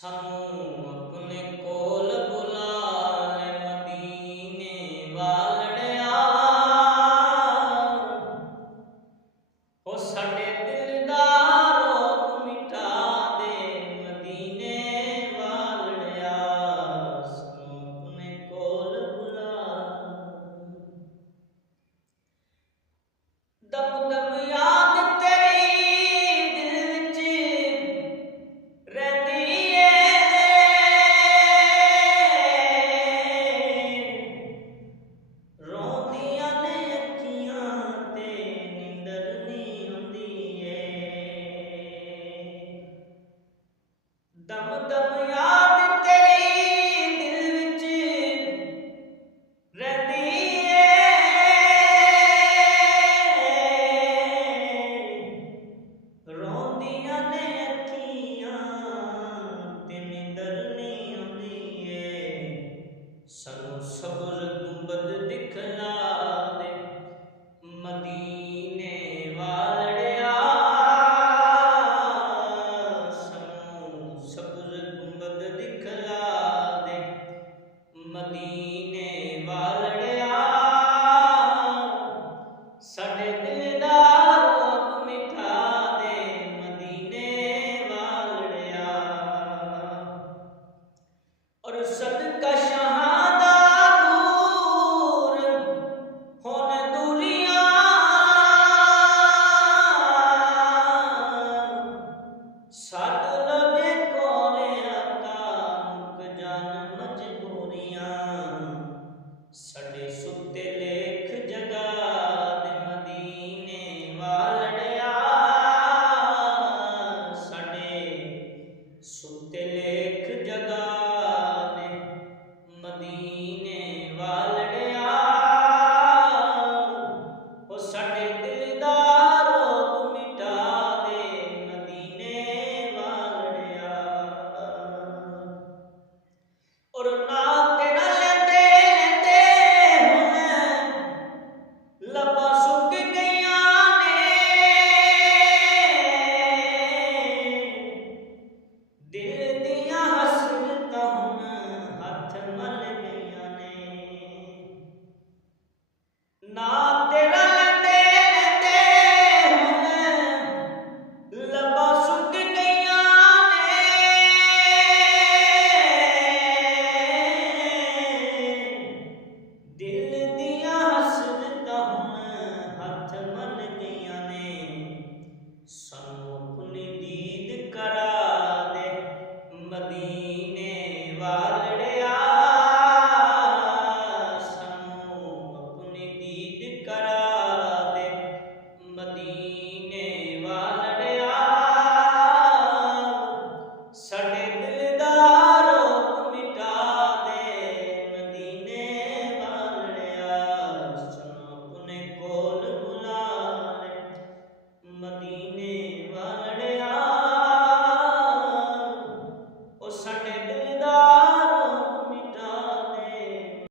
सानू अपने कोल बुला ले मदीने वालड़िया ओ साडे दिल दा रोग मिटा दे मदीने वालड़िया सानू अपने कोल बुला दम दम याद तेरी दिल विच रहंदी रोंदियां ने अखियां ते नींदर नहीं आंदी दम दम याद तेरी दिल विच रहंदी रोंदियां ने अखियां ते नींदर नहीं आंदी सानू सब्र गुंबद दिखला दे मदीने वालड़िया सानू सब्र गुंबद दिखला दे मदीने वालड़िया साडे दिल दा रोग मिटा दे मदीने वालड़िया और सदका शहादा दूर होन दूरियां सद लबे कोले आका मुक जान मजबूरियां साडे सुते लेख जगा दे मदीने वालड़िया साडे सुते लेख जगा दे मदीने वालड़िया ओ साडे दिल दा रोग मिटा दे मदीने वालड़िया और ना तेरा लेंदे लेंदे हुण लबां सुक गईयां ने दिल दियां हसरतां हुण हथ मल गईयां ने ना तेरा लेंदे लेंदे हुण लबां सुक गईयां ने दिल दियां हसरतां हुण हथ मल गईयां ने सानू अपनी दीद करा दे मदीने वालड़िया सानू अपनी दीद करा दे मदीने वालड़िया साडे दिल दा रोग मिटा दे मदीने वालड़िया सानू अपने कोल बुला ले मदीने